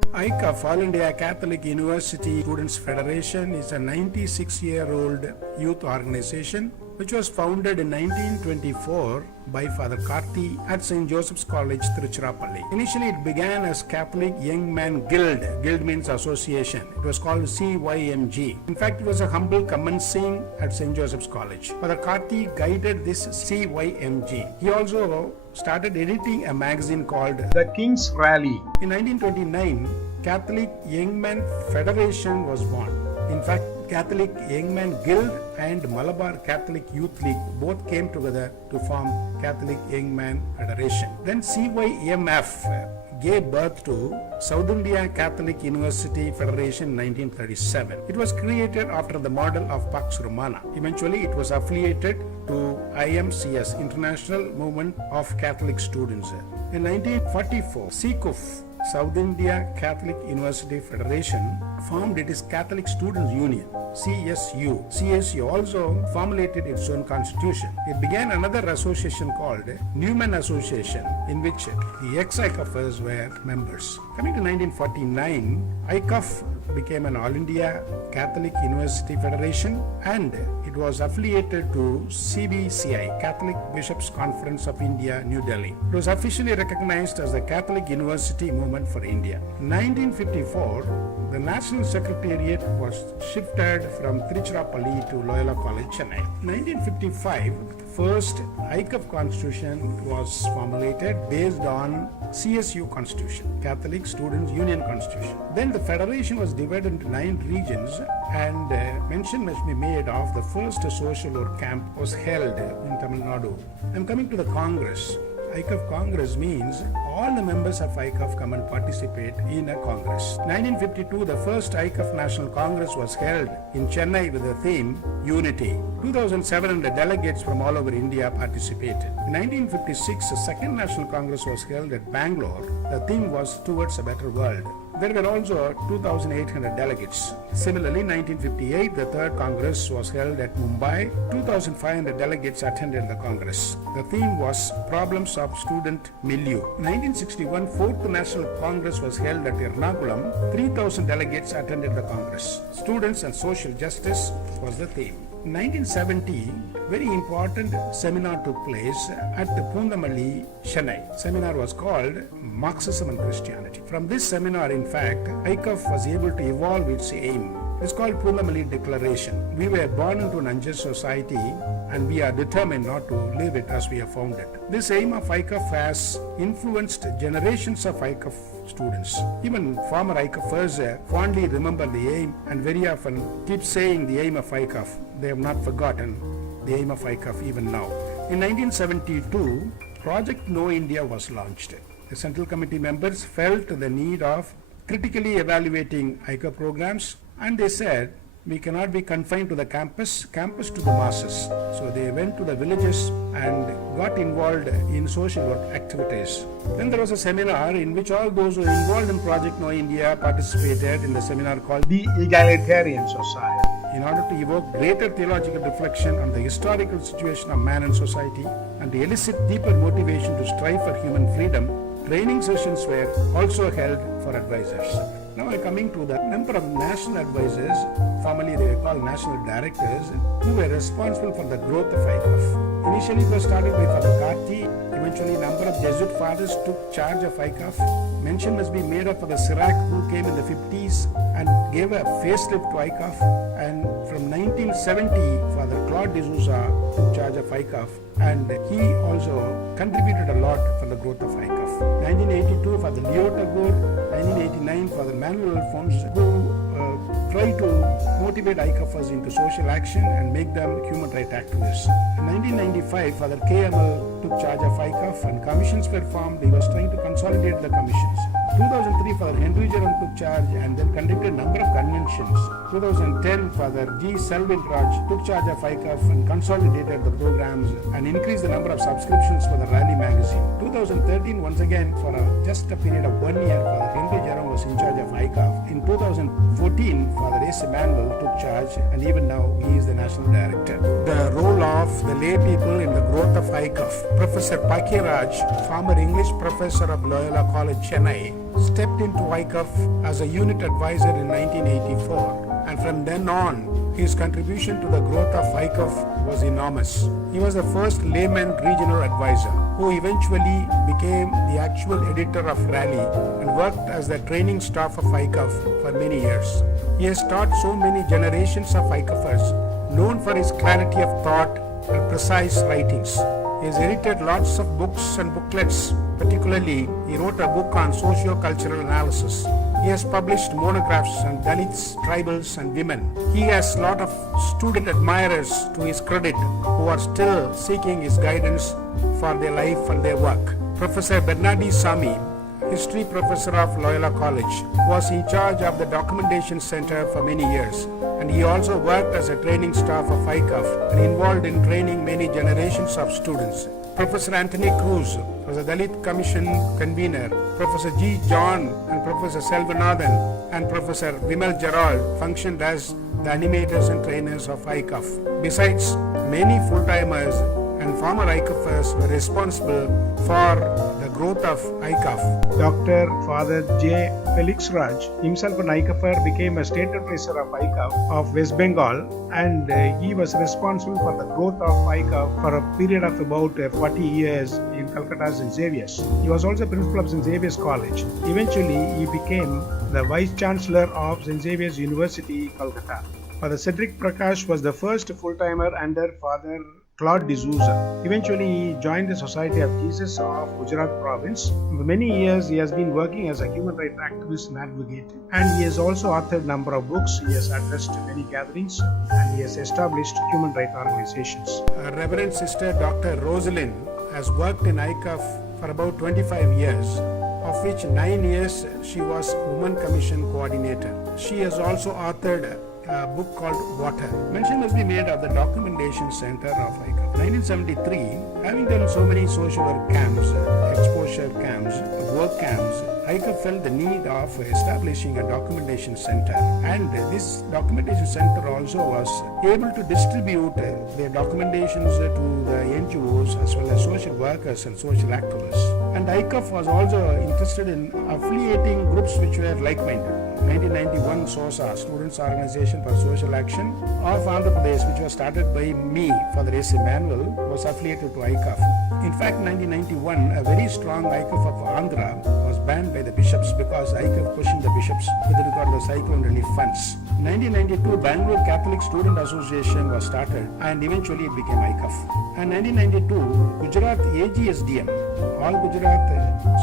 ICAF, All India Catholic University Students Federation, is a 96-year-old youth organization which was founded in 1924 by Father Karthi at St. Joseph's College, Tiruchirappalli. Initially, it began as Catholic Young Men Guild. Guild means association. It was called CYMG. In fact, it was a humble commencing at St. Joseph's College. Father Karthi guided this CYMG. He also started editing a magazine called The King's Rally. In 1929, Catholic Young Men Federation was born. In fact, Catholic Young Men Guild and Malabar Catholic Youth League both came together to form Catholic Young Men Federation. Then CYMF gave birth to South India Catholic University Federation in 1937. It was created after the model of Pax Romana. Eventually, it was affiliated to IMCS, International Movement of Catholic Students. In 1944, SICUF, South India Catholic University Federation, formed its Catholic Students Union, CSU. CSU also formulated its own constitution. It began another association called Newman Association, in which the ex-ICAFers were members. Coming to 1949, ICAF became an All India Catholic University Federation, and it was affiliated to CBCI, Catholic Bishops' Conference of India, New Delhi. It was officially recognized as the Catholic University Movement for India. In 1954, the National Secretariat was shifted from Tiruchirappalli to Loyola College, Chennai. In 1955, first ICAF constitution was formulated based on CSU constitution, Catholic Students Union constitution. Then the federation was divided into 9 regions, and mention must be made of the first social work camp was held in Tamil Nadu. I'm coming to the Congress. ICAF Congress means all the members of ICAF come and participate in a Congress. 1952, the first ICAF National Congress was held in Chennai with the theme Unity. 2007, the delegates from all over India participated. In 1956, the second National Congress was held at Bangalore. The theme was Towards a Better World. There were also 2,800 delegates. Similarly, in 1958, the third Congress was held at Mumbai. 2,500 delegates attended the Congress. The theme was Problems of Student Milieu. In 1961, fourth National Congress was held at Ernakulam. 3,000 delegates attended the Congress. Students and Social Justice was the theme. In 1970, very important seminar took place at the Poondamalli, Chennai. Seminar was called Marxism and Christianity. From this seminar, in fact, ICAF was able to evolve its aim. It's called Poondamalli Declaration. We were born into an unjust society, and we are determined not to live it as we have found it. This aim of ICAF has influenced generations of ICAF students. Even former ICAFers fondly remember the aim and very often keep saying the aim of ICAF. They have not forgotten the aim of ICAF even now. In 1972, Project Know India was launched. The Central Committee members felt the need of critically evaluating ICAF programs, and they said, we cannot be confined to the campus to the masses. So they went to the villages and got involved in social work activities. Then there was a seminar in which all those who were involved in Project Know India participated in the seminar called The Egalitarian Society. In order to evoke greater theological reflection on the historical situation of man and society, and to elicit deeper motivation to strive for human freedom, training sessions were also held for advisors. Now I am coming to the number of national advisors, formerly they were called national directors, who were responsible for the growth of ICAF. Initially it was started by Father Karthi. Eventually, a number of Jesuit fathers took charge of ICAF. Mention must be made of Father Sirac, who came in the 50s and gave a facelift to ICAF. And from 1970, Father Claude D'Souza took charge of ICAF, and he also contributed a lot for the growth of ICAF. 1982, Father Leo Tagore. 1989, Father Manuel Alphonse, who tried to motivate ICAFers into social action and make them human rights activists. In 1995, Father KML took charge of ICAF and commissions were formed. He was trying to consolidate the commissions. 2003, Father Henry Jerome took charge and then conducted a number of conventions. 2010, Father G. Selvin Raj took charge of ICAF and consolidated the programs and increased the number of subscriptions for the Rally magazine. 2013, once again, for just a period of 1 year, Father Henry Jerome was in charge of ICAF. In 2014, Father S. Emmanuel took charge, and even now he is the national director. The role of the lay people in the growth of ICAF. Professor Pakiraj, former English professor of Loyola College, Chennai, stepped into ICAF as a unit advisor in 1984, and from then on, his contribution to the growth of ICAF was enormous. He was the first layman regional advisor who eventually became the actual editor of Rally and worked as the training staff of ICAF for many years. He has taught so many generations of ICAFers, known for his clarity of thought and precise writings. He has edited lots of books and booklets. Particularly, he wrote a book on socio-cultural analysis. He has published monographs on Dalits, tribals and women. He has a lot of student admirers to his credit who are still seeking his guidance for their life and their work. Professor Bernardi Sami, history professor of Loyola College, was in charge of the documentation center for many years, and he also worked as a training staff of ICAF and involved in training many generations of students. Professor Anthony Cruz was a Dalit Commission convener. Professor G. John and Professor Selvanathan and Professor Vimal Gerald functioned as the animators and trainers of ICAF. Besides, many full-timers and former ICAFers were responsible for the growth of ICAF. Dr. Father J. Felix Raj, himself an ICAFer, became a state advisor of ICAF of West Bengal, and he was responsible for the growth of ICAF for a period of about 40 years in Calcutta's St. Xavier's. He was also principal of St. Xavier's College. Eventually, he became the Vice Chancellor of St. Xavier's University, Calcutta. Father Cedric Prakash was the first full-timer under Father Claude D'Souza. Eventually, he joined the Society of Jesus of Gujarat province. For many years, he has been working as a human rights activist and advocate, and he has also authored a number of books. He has addressed many gatherings, and he has established human rights organizations. Reverend Sister Dr. Rosalind has worked in ICAF for about 25 years, of which 9 years she was Women Commission Coordinator. She has also authored a book called Water. Mention must be made of the Documentation Center of ICAF. 1973, having done so many social work camps, exposure camps, work camps, ICAF felt the need of establishing a documentation center, and this documentation center also was able to distribute their documentations to the NGOs as well as social workers and social activists. And ICAF was also interested in affiliating groups which were like-minded. 1991 SOSA, Students Organization for Social Action of Andhra Pradesh, which was started by me, Father S. Emmanuel, was affiliated to ICAF. In fact, 1991, a very strong ICAF of Andhra was banned by the bishops because ICAF questioned the bishops with regard to the cyclone relief funds. 1992, Bangalore Catholic Student Association was started, and eventually it became ICAF. And 1992, Gujarat AGSDM, All Gujarat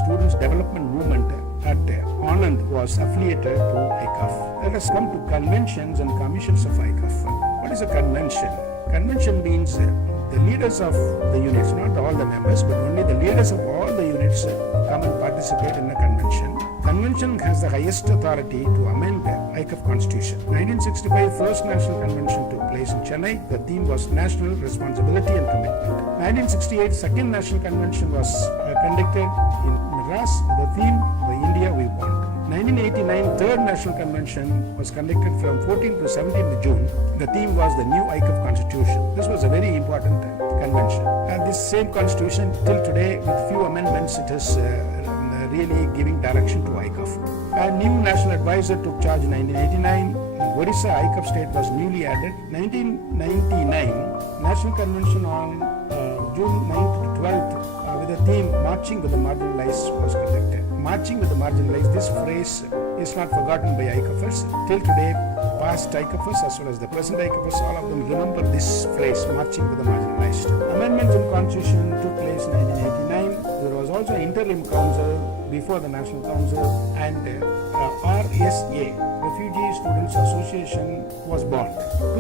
Students Development Movement at Anand, was affiliated to ICAF. Let us come to conventions and commissions of ICAF. What is a convention? Convention means the leaders of the units, not all the members, but only the leaders of all the units come and participate in a convention. Convention has the highest authority to amend the ICAF constitution. 1965 First National Convention took place in Chennai. The theme was National Responsibility and Commitment. 1968 Second National Convention was conducted in Madras. The theme, the India we want. 1989 Third National Convention was conducted from 14th to 17th June. The theme was the new ICAF Constitution. This was a very important convention. And this same constitution till today with few amendments it is really giving direction to ICAF. A new national advisor took charge in 1989. Odisha ICAF state was newly added. 1999 National Convention on June 9th to 12th with the theme Marching with the Marginalized was conducted. Marching with the Marginalized, this phrase is not forgotten by ICAFers. Till today, past ICAFers as well as the present ICAFers, all of them remember this phrase, Marching with the Marginalized. Amendments in Constitution took place in 1989. There was also an interim council before the National Council, and RSA, Refugee Students Association, was born.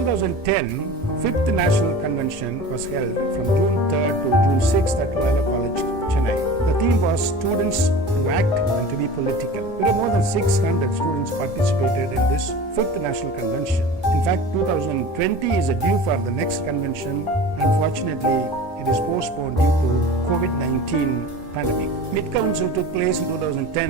2010, 5th National Convention was held from June 3rd to June 6th at Loyola College, Chennai. The theme was Students to Act and to be Political. There were more than 600 students participated in this 5th National Convention. In fact, 2020 is a due for the next convention. Unfortunately, it is postponed due to COVID-19 pandemic. Mid-Council took place in 2010.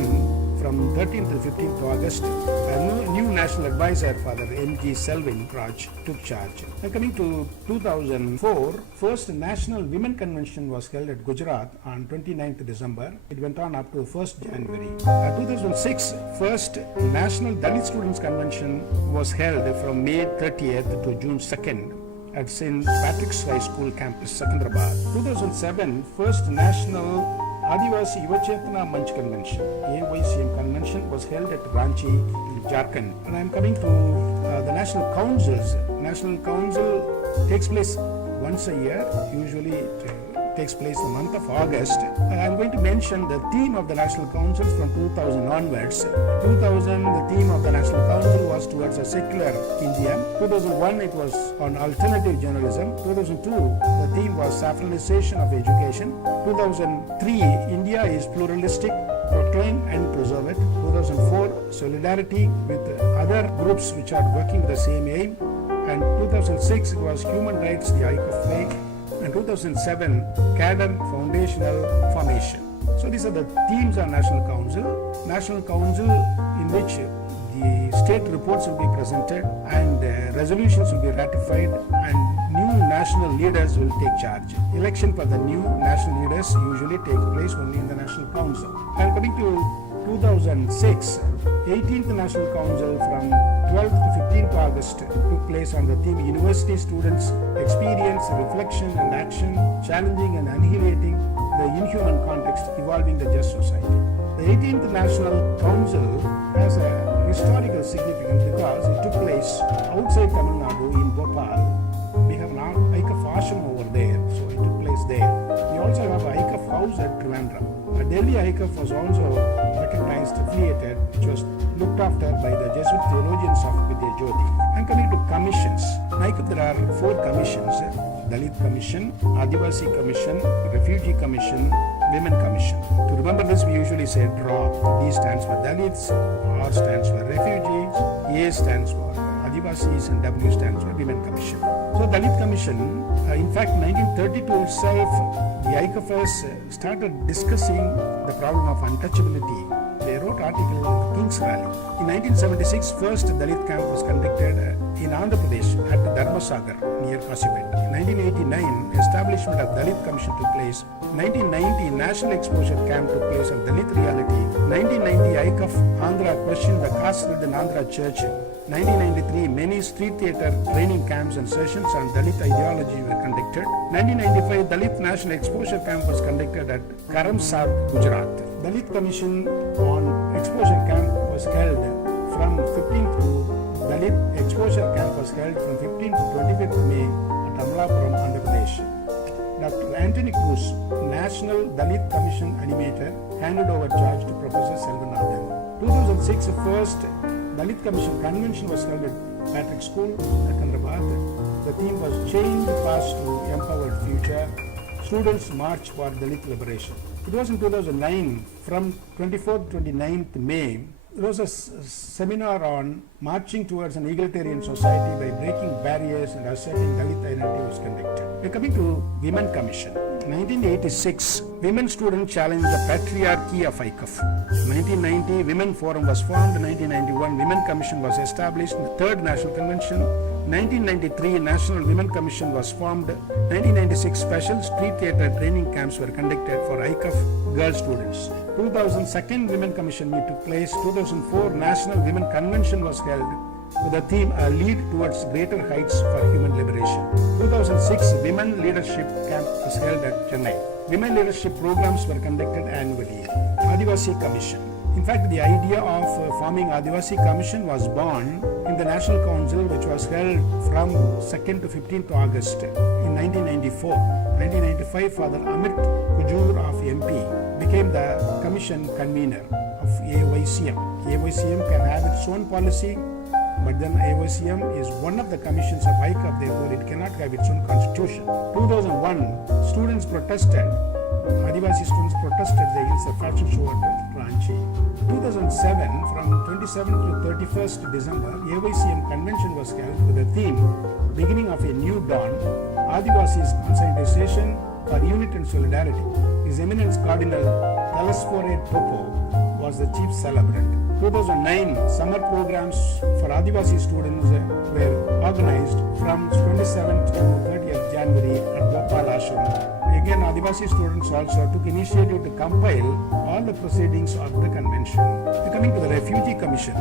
from 13th to 15th August, a new national advisor, Father M.G. Selvin Raj, took charge. And coming to 2004, first National Women Convention was held at Gujarat on 29th December. It went on up to 1st January. 2006, first National Dalit Students Convention was held from May 30th to June 2nd at St. Patrick's High School campus, Secunderabad. 2007, first National Adivasi Yuva Chetana Manch Convention, AYCM Convention, was held at Ranchi, Jharkhand. And I am coming to the National Councils. National Council takes place once a year, usually it takes place in the month of August. I am going to mention the theme of the National Councils from 2000 onwards. 2000, the theme of the National Council was towards a secular India. 2001, it was on alternative journalism. 2002, the theme was saffronization of education. 2003, India is pluralistic, proclaim and preserve it. 2004, solidarity with other groups which are working with the same aim. And 2006, it was human rights, the ICAF way. And 2007, cadre foundational formation. So these are the themes of National Council. National Council in which the state reports will be presented and resolutions will be ratified and new national leaders will take charge. Election for the new national leaders usually takes place only in the National Council. And coming to 2006, 18th National Council from 12th to 15th August took place on the theme University Students Experience, Reflection and Action, Challenging and Annihilating the Inhuman Context, Evolving the Just Society. The 18th National Council has a historical significance because it took place outside Tamil Nadu in Bhopal. We have now ICAF ashram over there, so it took place there. We also have a ICAF house at Trivandrum. Delhi ICAF was also recognized, affiliated, which was looked after by the Jesuit theologians of Vidya Jyoti. And coming to commissions, ICAF there are 4 commissions: Dalit Commission, Adivasi Commission, Refugee Commission, Women Commission. To remember this, we usually say DRAW. D stands for Dalits, R stands for Refugees, A stands for Adivasis, and W stands for Women Commission. So Dalit Commission, in fact 1932 itself, the ICAF started discussing the problem of untouchability. They wrote article in the King's Rally. In 1976, first Dalit camp was conducted in Andhra Pradesh at Dharmasagar near Kasipet. In 1989, establishment of Dalit Commission took place. 1990, National Exposure Camp took place on Dalit reality. 1990, ICAF Andhra questioned the caste-ridden Andhra Church. 1993, many street theatre training camps and sessions on Dalit ideology were conducted. 1995, Dalit National Exposure Camp was conducted at Karamsad, Gujarat. Dalit Commission on Exposure Camp was held from 15th to Dalit Exposure Camp was held from 15th to 25th May at Amlapuram, Andhra Pradesh. Dr. Anthony Cruz, National Dalit Commission animator, handed over charge to Professor Selvanathan. 2006, the first Dalit Commission convention was held at Patrick School, Secunderabad. The theme was Change Past to Empowered Future. Students March for Dalit Liberation. It was in 2009, from 24th to 29th May, there was a seminar on marching towards an egalitarian society by breaking barriers and asserting Dalit identity was conducted. We're coming to Women Commission. 1986, women students challenged the patriarchy of ICAF. 1990, Women Forum was formed. 1991, Women Commission was established in the Third National Convention. 1993, National Women Commission was formed. 1996, special street theatre training camps were conducted for ICAF girl students. 2000, Second Women Commission meet took place. 2004, National Women Convention was held with the theme A Lead Towards Greater Heights for Human Liberation. 2006, Women Leadership Camp was held at Chennai. Women leadership programs were conducted annually. Adivasi Commission. In fact, the idea of forming Adivasi Commission was born in the National Council, which was held from 2nd to 15th August in 1994. 1995, Father Amit Kujur of MP became the commission convener of AYCM. AYCM can have its own policy, but then AYCM is one of the commissions of ICAF, therefore it cannot have its own constitution. 2001, students protested, Adivasi students protested against the fashion show at Ranchi. 2007, from 27th to 31st December, AYCM convention was held with the theme, Beginning of a New Dawn, Adivasi's Conscientization for Unity and Solidarity. His Eminence Cardinal Telesfore Topo was the chief celebrant. 2009 summer programs for Adivasi students were organized from 27th to 30th January at Gopal Ashram. Again, Adivasi students also took initiative to compile all the proceedings of the convention. Coming to the Refugee Commission,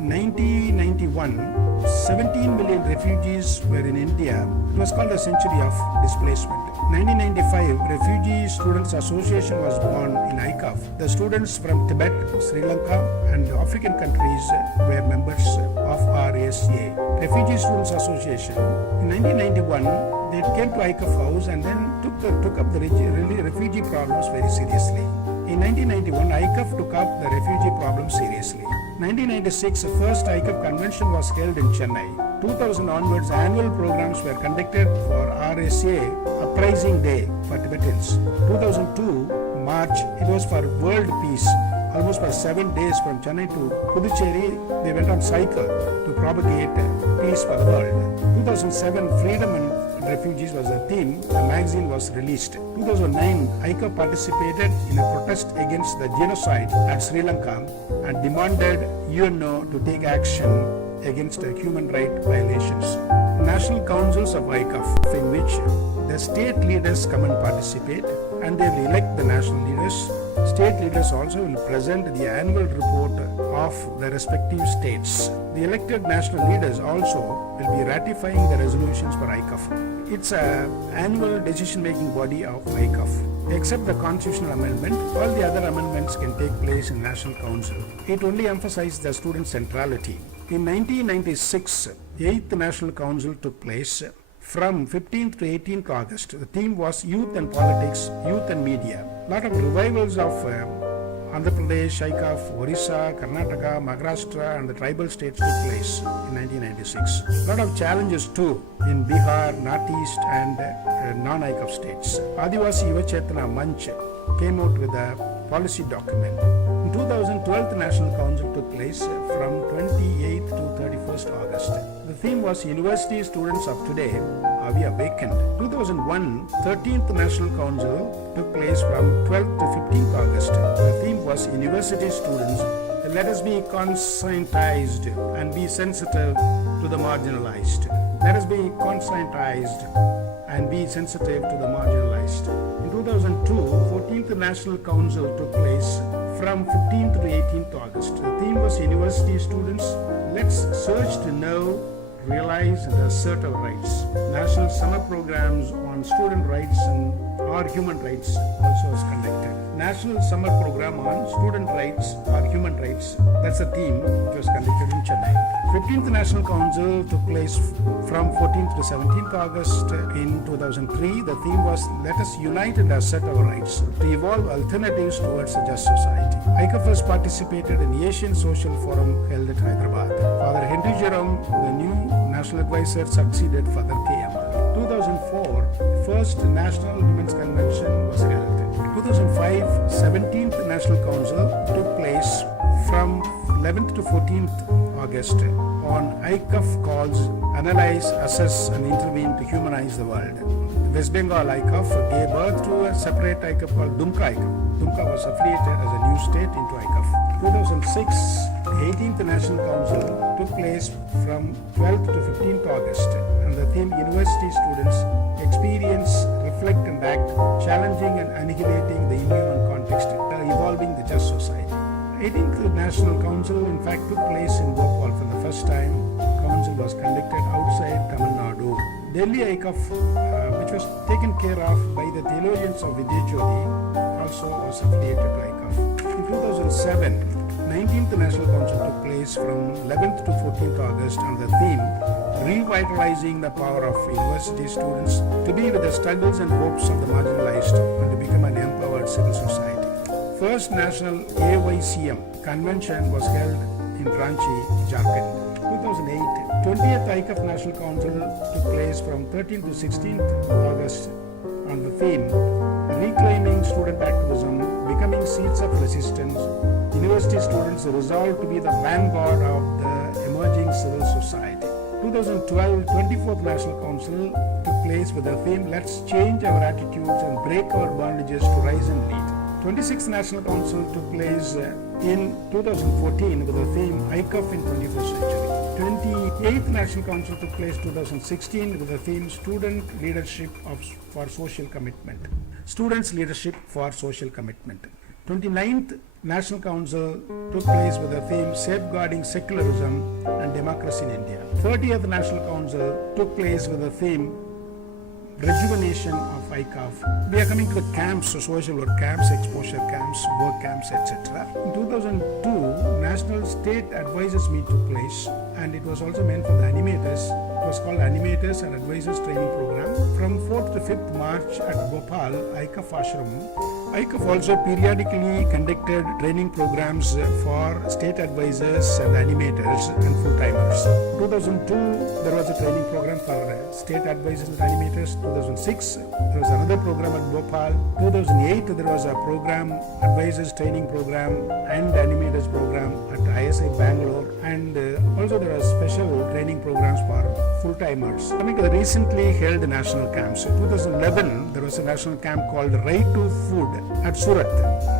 1991, 17 million refugees were in India. It was called a century of displacement. 1995, Refugee Students Association was born in ICAF. The students from Tibet, Sri Lanka and African countries were members of RSA. Refugee Students Association, in 1991, they came to ICAF House and then took up the refugee problems very seriously. In 1991, ICAF took up the refugee problem seriously. 1996, the first ICAF convention was held in Chennai. 2000 onwards, annual programs were conducted for RSA Uprising Day for Tibetans. 2002, March, it was for World Peace. Almost for 7 days from Chennai to Puducherry, they went on cycle to propagate peace for the world. 2007, Freedom and Refugees was a theme. The magazine was released. 2009, ICAF participated in a protest against the genocide at Sri Lanka and demanded UNO to take action against human rights violations. National councils of ICAF, in which the state leaders come and participate and they will elect the national leaders. State leaders also will present the annual report of the respective states. The elected national leaders also will be ratifying the resolutions for ICAF. It's an annual decision-making body of ICAF. Except the constitutional amendment, all the other amendments can take place in National Council. It only emphasizes the student centrality. In 1996, 8th National Council took place from 15th to 18th August. The theme was Youth and Politics, Youth and Media. A lot of revivals of Andhra Pradesh, ICAF, Orissa, Karnataka, Maharashtra and the tribal states took place in 1996. A lot of challenges too in Bihar, Northeast and non-ICAF states. Adivasi Yuva Chetana Manch came out with a policy document. In 2012, the National Council took place from 28th to 31st August. The theme was University Students of Today, Are We Awakened? 2001, 13th National Council took place from 12th to 15th August. The theme was University Students, Let Us Be Conscientized and Be Sensitive to the Marginalized. Let us be conscientized and be sensitive to the marginalized. In 2002, 14th National Council took place from 15th to 18th August. The theme was University Students, Let's Search to Know, Realize and Assert Our Rights. National summer programs on student rights and or human rights also was conducted. National summer program on student rights or human rights, that's a theme which was conducted in Chennai. 15th National Council took place from 14th to 17th August in 2003. The theme was Let Us Unite and Assert Our Rights to Evolve Alternatives Towards a Just Society. ICAF has participated in the Asian Social Forum held at Hyderabad. Father Henry Jerome, the new National Advisor, succeeded Father KM. 2004, first National Women's Convention was held. 2005, 17th National Council took place from 11th to 14th August on ICAF calls Analyze, Assess and Intervene to Humanize the World. West Bengal ICAF gave birth to a separate ICAF called Dumka ICAF. Dumka was affiliated as a new state into ICAF. 2006, 18th National Council took place from 12th to 15th August and the theme University Students Experience, Reflect and Act, Challenging and Annihilating the Inhuman Context, Evolving the Just Society. 18th National Council in fact took place in Bhopal for the first time. Council was conducted outside Tamil Nadu. Delhi ICAF, which was taken care of by the theologians of Vidyajyoti, also was affiliated to ICAF. In 2007, 19th National Council took place from 11th to 14th August on the theme Revitalizing the Power of University Students to be with the struggles and hopes of the marginalized and to become an empowered civil society. First National AYCM Convention was held in Ranchi, Jharkhand. 2008, 20th ICAF National Council took place from 13th to 16th August on the theme Reclaiming Student Activism, Becoming Seeds of Resistance, University Students Resolved to be the Vanguard of the Emerging Civil Society. 2012, 24th National Council took place with the theme Let's Change Our Attitudes and Break Our Bondages to Rise and Lead. 26th National Council took place in 2014 with the theme ICUF in 21st century. 28th National Council took place 2016 with the theme Student Leadership for Social Commitment. Students' Leadership for Social Commitment. 29th National Council took place with the theme Safeguarding Secularism and Democracy in India. 30th National Council took place with the theme Rejuvenation of ICAF. We are coming to the camps, social work camps, exposure camps, work camps, etc. In 2002, National State Advisors Meet took place, and it was also meant for the animators. It was called Animators and Advisors Training Program. From 4th to 5th March at Bhopal, ICAF Ashram. ICAF also periodically conducted training programs for state advisors and animators and full-timers. 2002, there was a training program for state advisors and animators. 2006, there was another program at Bhopal. 2008, there was a program, advisors training program and animators program at ISI Bangalore. And also there are special training programs for full-timers. Coming to the recently held national camps. In 2011, there was a national camp called Right to Food at Surat.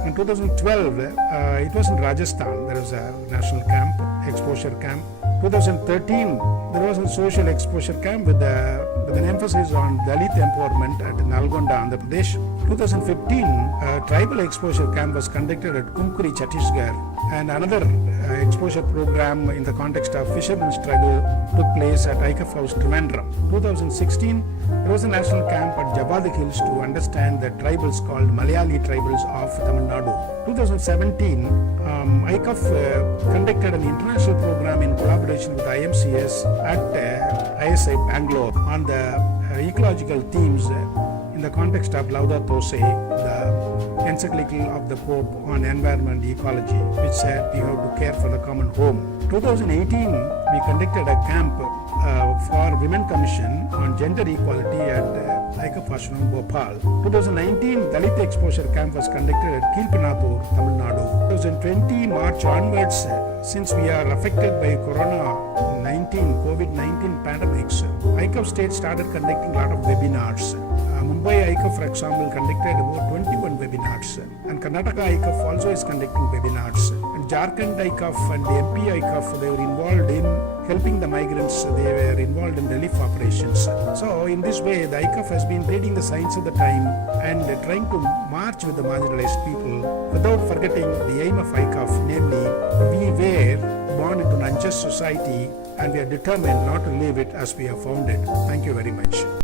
In 2012, it was in Rajasthan. There was a national camp, exposure camp. 2013, there was a social exposure camp with an emphasis on Dalit empowerment at Nalgonda, Andhra Pradesh. 2015, a tribal exposure camp was conducted at Kumkuri, Chhattisgarh, and another exposure program in the context of fishermen's struggle took place at ICAF House, Trivandrum. 2016, there was a national camp at Jabadi Hills to understand the tribals called Malayali tribals of Tamil Nadu. 2017, ICAF conducted an international program in collaboration with IMCS at ISI Bangalore on the ecological themes in the context of Laudato Si, the encyclical of the Pope on environment ecology, which said we have to care for the common home. 2018, we conducted a camp for Women Commission on gender equality at ICAF Ashram, Bhopal. 2019, Dalit Exposure Camp was conducted at Kilpinathur, Tamil Nadu. 2020, March onwards, since we are affected by COVID-19 pandemics, ICAF state started conducting a lot of webinars. Mumbai ICAF, for example, conducted about 21 webinars, and Karnataka ICAF also is conducting webinars. And Jharkhand ICAF and the MP ICAF, they were involved in helping the migrants. They were involved in relief operations. So in this way, the ICAF has been reading the signs of the time and trying to march with the marginalized people without forgetting the aim of ICAF, namely, we were born into an unjust society and we are determined not to leave it as we have found it. Thank you very much.